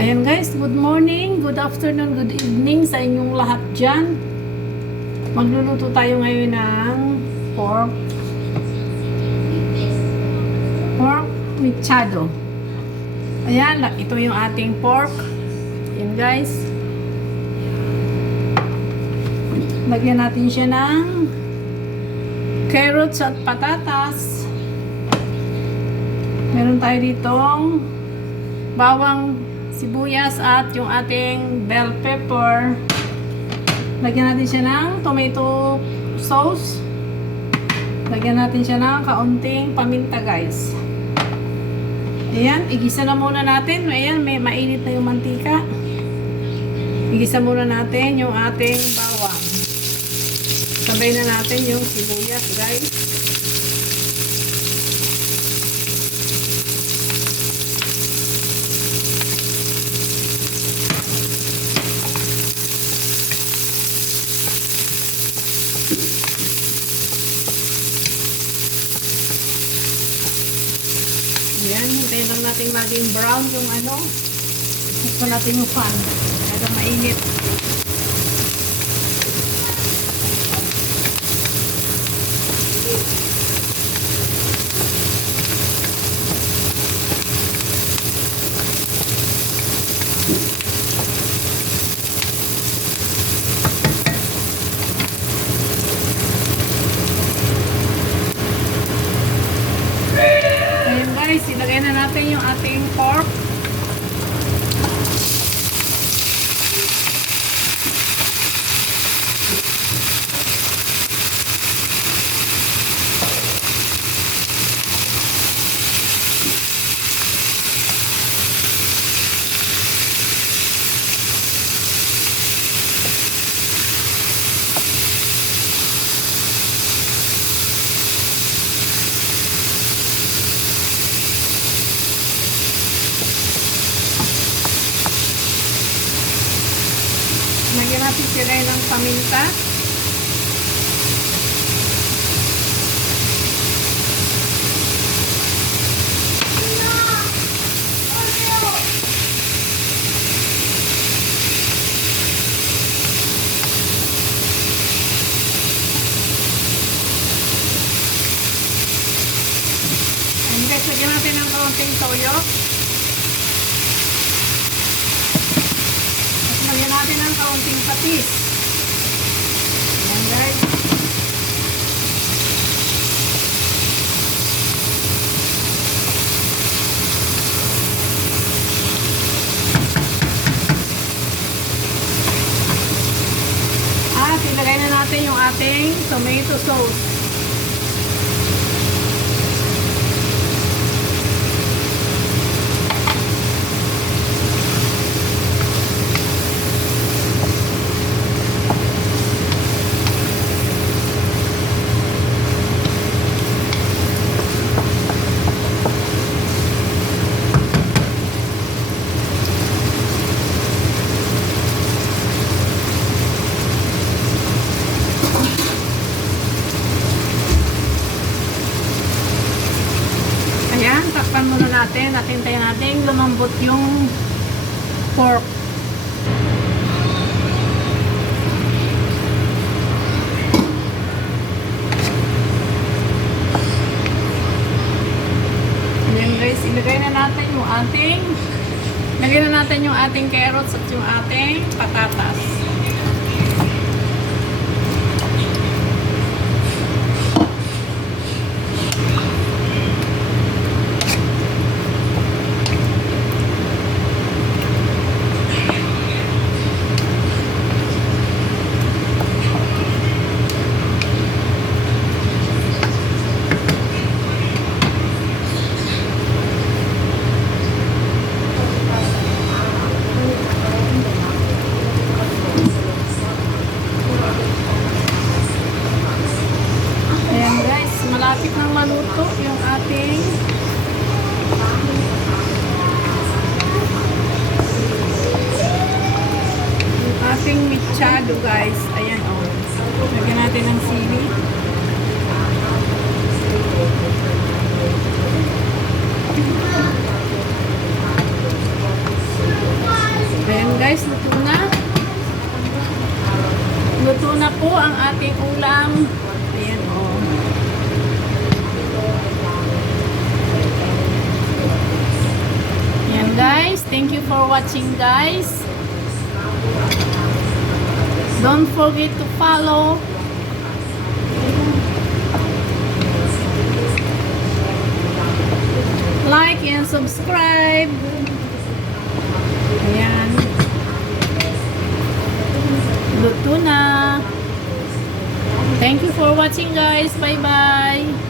Ayan guys, good morning, good afternoon, good evening sa inyong lahat dyan. Magluluto tayo ngayon ng pork mechado. Ayan, ito yung ating pork. Ayan guys. Lagyan natin siya ng carrots at patatas. Meron tayo ditong bawang, sibuyas at yung ating bell pepper. Lagyan natin siya ng tomato sauce. Lagyan natin siya ng kaunting paminta guys. Ayan, igisa na muna natin. Ayan, may mainit na yung mantika. Igisa muna natin yung ating bawang. Sabay na natin yung sibuyas guys. Ayan, hintayin lang natin maging brown yung ano. Gusto natin yung pan. Kaya mainit. Guys, ilagay na natin yung ating pork. Lagyan natin sila ng paminta. And guys, lagyan natin ng kaunting toyo. Lagyan natin ng kaunting patis. Ayan guys. At ilagay na natin yung ating tomato sauce. Ayan, takpan muna natin at hintayin natin lumambot yung pork. Ayan guys, ilagay na natin yung ating lagyan na natin yung ating carrots at yung ating patatas. Malapit nang maluto yung ating mechado guys. Ayan oh. Lagyan natin ng sili. ulam. Ayan, oh. Ayan, guys. Thank you for watching, guys. Don't forget to follow. Like and subscribe. Ayan. Luto na. Thank you for watching, guys. Bye-bye.